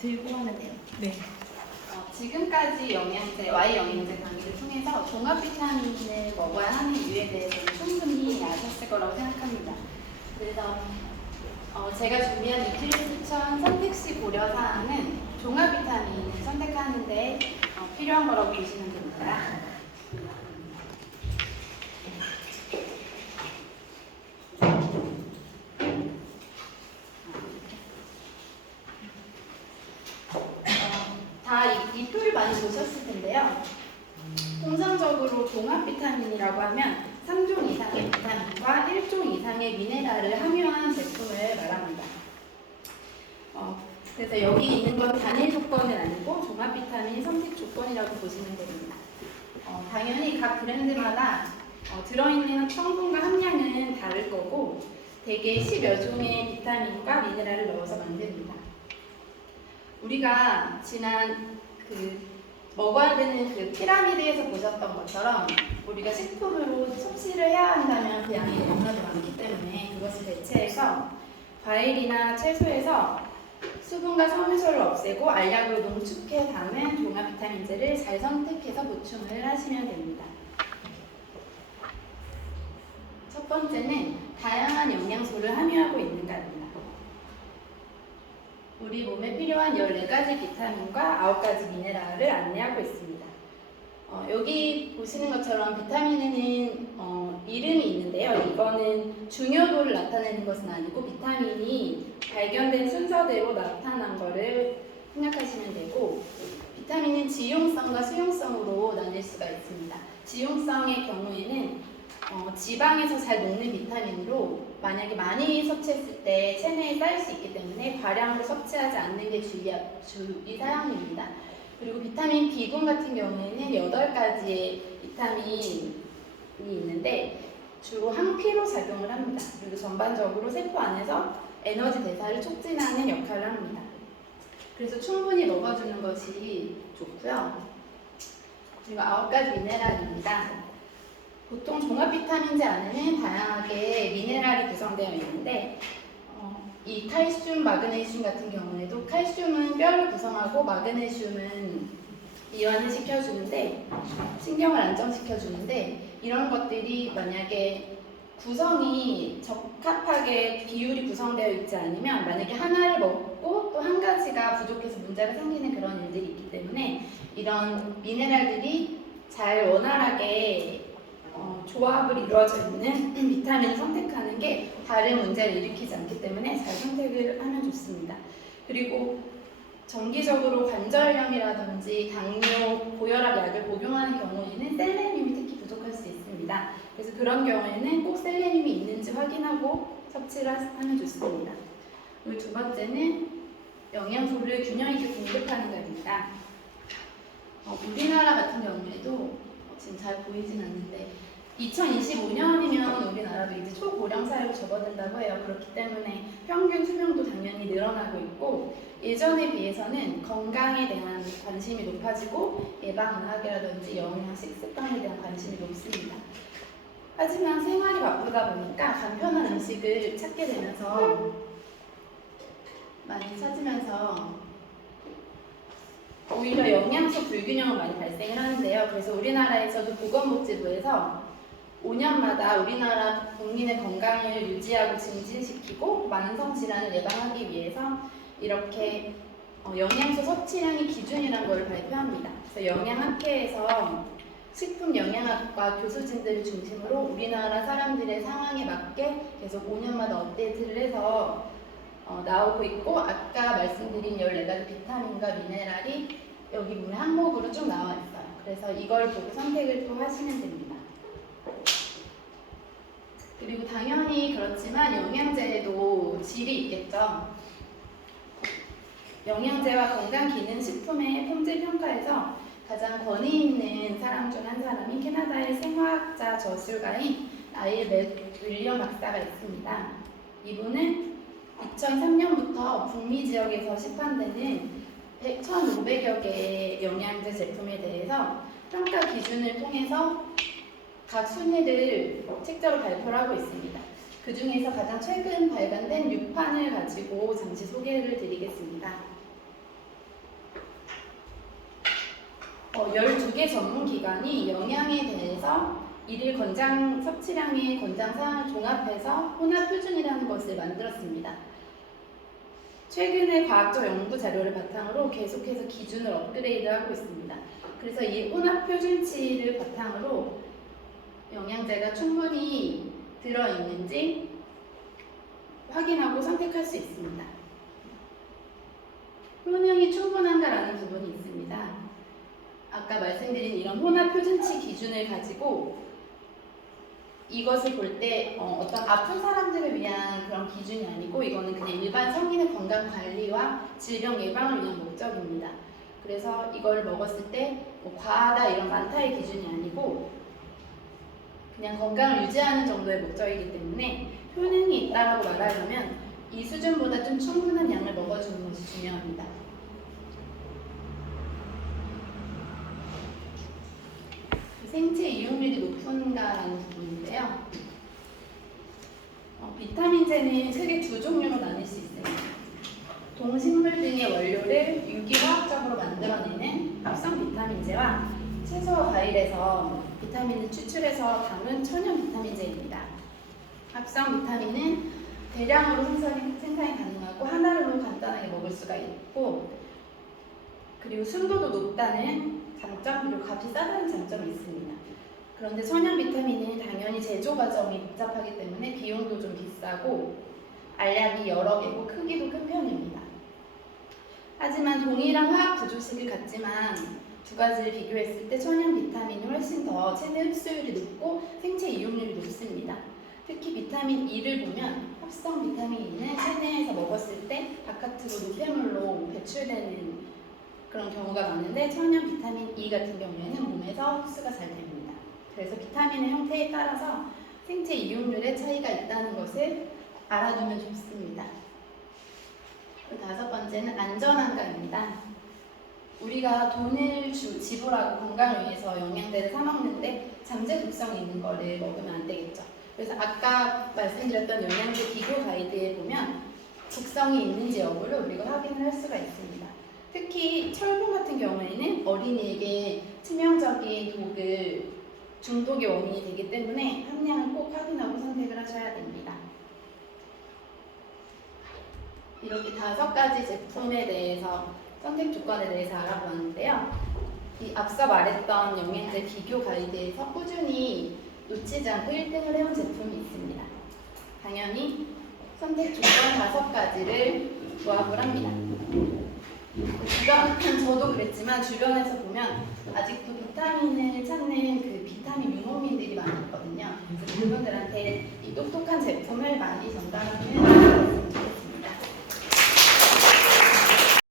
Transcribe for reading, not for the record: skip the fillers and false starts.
들고 하면 돼요. 네. 지금까지 영양제, Y 영양제 강의를 통해서 종합 비타민을 먹어야 하는 이유에 대해서는 충분히 아셨을 거라고 생각합니다. 그래서 제가 준비한 위클리 추천 선택시 고려 사항은 종합 비타민을 선택하는데 필요한 거라고 보시면 됩니다. 이 표를 많이 보셨을 텐데요. 통상적으로 종합 비타민이라고 하면 3종 이상의 비타민과 1종 이상의 미네랄을 함유한 제품을 말합니다. 그래서 여기 있는 건 단일 조건은 아니고 종합 비타민 선택 조건이라고 보시면 됩니다. 당연히 각 브랜드마다 들어있는 성분과 함량은 다를 거고 대개 10여 종의 비타민과 미네랄을 넣어서 만듭니다. 우리가 지난 먹어야 되는 피라미드에서 보셨던 것처럼 우리가 식품으로 섭취를 해야 한다면 그 양이 너무나도 많기 때문에 그것을 대체해서 과일이나 채소에서 수분과 섬유소를 없애고 알약으로 농축해 담은 종합 비타민제를 잘 선택해서 보충을 하시면 됩니다. 첫 번째는 다양한 영양소를 함유하고 있는가입니다. 우리 몸에 필요한 14가지 비타민과 9가지 미네랄을 안내하고 있습니다. 여기 보시는 것처럼 비타민에는 이름이 있는데요. 이거는 중요도를 나타내는 것은 아니고 비타민이 발견된 순서대로 나타난 것을 생각하시면 되고 비타민은 지용성과 수용성으로 나뉠 수가 있습니다. 지용성의 경우에는 지방에서 잘 녹는 비타민으로 만약에 많이 섭취했을 때 체내에 쌓일 수 있기 때문에 과량으로 섭취하지 않는 게 주의 사항입니다. 그리고 비타민 B군 같은 경우에는 8가지의 비타민이 있는데 주로 항피로 작용을 합니다. 그리고 전반적으로 세포 안에서 에너지 대사를 촉진하는 역할을 합니다. 그래서 충분히 먹어주는 것이 좋고요. 그리고 9가지 미네랄입니다. 보통 종합 비타민제 안에는 다양하게 미네랄이 구성되어 있는데 이 칼슘, 마그네슘 같은 경우에도 칼슘은 뼈를 구성하고 마그네슘은 이완을 시켜주는데 신경을 안정시켜주는데 이런 것들이 만약에 구성이 적합하게 비율이 구성되어 있지 않으면 만약에 하나를 먹고 또 한 가지가 부족해서 문제가 생기는 그런 일들이 있기 때문에 이런 미네랄들이 잘 원활하게 조합을 이루어져 있는 비타민을 선택하는 게 다른 문제를 일으키지 않기 때문에 잘 선택을 하면 좋습니다. 그리고 정기적으로 관절염이라든지 당뇨, 고혈압 약을 복용하는 경우에는 셀레늄이 특히 부족할 수 있습니다. 그래서 그런 경우에는 꼭 셀레늄이 있는지 확인하고 섭취를 하면 좋습니다. 그리고 두 번째는 영양소를 균형 있게 공급하는 것입니다. 우리나라 같은 경우에도 지금 잘 보이진 않는데 2025년이면 우리나라도 이제 초고령 사회로 접어든다고 해요. 그렇기 때문에 평균 수명도 당연히 늘어나고 있고 예전에 비해서는 건강에 대한 관심이 높아지고 예방의학이라든지 영양, 식습관에 대한 관심이 높습니다. 하지만 생활이 바쁘다 보니까 간편한 음식을 찾게 되면서 많이 찾으면서 오히려 영양소 불균형은 많이 발생을 하는데요. 그래서 우리나라에서도 보건복지부에서 5년마다 우리나라 국민의 건강을 유지하고 증진시키고 만성질환을 예방하기 위해서 이렇게 영양소 섭취량이 기준이라는 걸 발표합니다. 그래서 영양학회에서 식품영양학과 교수진들을 중심으로 우리나라 사람들의 상황에 맞게 계속 5년마다 업데이트를 해서 나오고 있고 아까 말씀드린 14가지 비타민과 미네랄이 여기 보면 항목으로 쭉 나와 있어요. 그래서 이걸 보고 선택을 또 하시면 됩니다. 그리고 당연히 그렇지만 영양제에도 질이 있겠죠. 영양제와 건강기능식품의 품질평가에서 가장 권위 있는 사람 중 한 사람이 캐나다의 생화학자 저술가인 나일 윌리엄 박사가 있습니다. 이분은 2003년부터 북미 지역에서 시판되는 1,500여 개의 영양제 제품에 대해서 평가 기준을 통해서 각 순위를 책자로 발표를 하고 있습니다. 그 중에서 가장 최근 발간된 6판을 가지고 잠시 소개를 드리겠습니다. 12개 전문기관이 영양에 대해서 일일 권장 섭취량의 권장사항을 종합해서 혼합표준이라는 것을 만들었습니다. 최근의 과학적 연구 자료를 바탕으로 계속해서 기준을 업그레이드하고 있습니다. 그래서 이 혼합표준치를 바탕으로 영양제가 충분히 들어있는지 확인하고 선택할 수 있습니다. 효능이 충분한가라는 부분이 있습니다. 아까 말씀드린 이런 혼합표준치 기준을 가지고 이것을 볼 때 어떤 아픈 사람들을 위한 그런 기준이 아니고 이거는 그냥 일반 성인의 건강 관리와 질병 예방을 위한 목적입니다. 그래서 이걸 먹었을 때 과하다 이런 많다의 기준이 아니고 그냥 건강을 유지하는 정도의 목적이기 때문에 효능이 있다라고 말하려면 이 수준보다 좀 충분한 양을 먹어주는 것이 중요합니다. 생체 이용률이 높은가라는 부분인데요. 비타민제는 크게 두 종류로 나눌 수 있습니다. 동식물 등의 원료를 유기화학적으로 만들어내는 합성 비타민제와 채소와 과일에서 비타민을 추출해서 담은 천연 비타민제입니다. 합성 비타민은 대량으로 생산이 가능하고 하나로 간단하게 먹을 수가 있고 그리고 순도도 높다는 장점 그리고 값이 싸다는 장점이 있습니다. 그런데 천연 비타민은 당연히 제조 과정이 복잡하기 때문에 비용도 좀 비싸고 알약이 여러 개고 크기도 큰 편입니다. 하지만 동일한 화학 구조식을 갖지만 두 가지를 비교했을 때 천연 비타민이 훨씬 더 체내 흡수율이 높고 생체 이용률이 높습니다. 특히 비타민 E를 보면 합성 비타민 E는 체내에서 먹었을 때 바깥으로 노폐물로 배출되는 그런 경우가 많은데 천연 비타민 E 같은 경우에는 몸에서 흡수가 잘 됩니다. 그래서 비타민의 형태에 따라서 생체 이용률의 차이가 있다는 것을 알아두면 좋습니다. 그 다섯 번째는 안전한가입니다. 우리가 돈을 지불하고 건강을 위해서 영양제를 사 먹는데 잠재 독성이 있는 거를 먹으면 안 되겠죠. 그래서 아까 말씀드렸던 영양제 비교 가이드에 보면 독성이 있는지 여부를 우리가 확인을 할 수가 있습니다. 특히 철분 같은 경우에는 어린이에게 치명적인 독을 중독의 원인이 되기 때문에 함량을 꼭 확인하고 선택을 하셔야 됩니다. 이렇게 5가지 제품에 대해서 선택 조건에 대해서 알아보았는데요. 이 앞서 말했던 영양제 비교 가이드에서 꾸준히 놓치지 않고 1등을 해온 제품이 있습니다. 당연히 선택 조건 5가지를 부합을 합니다. 저도 그랬지만 주변에서 보면 아직도 비타민을 찾는 그 비타민 유목민들이 많았거든요. 그래서 그분들한테 이 똑똑한 제품을 많이 전달하면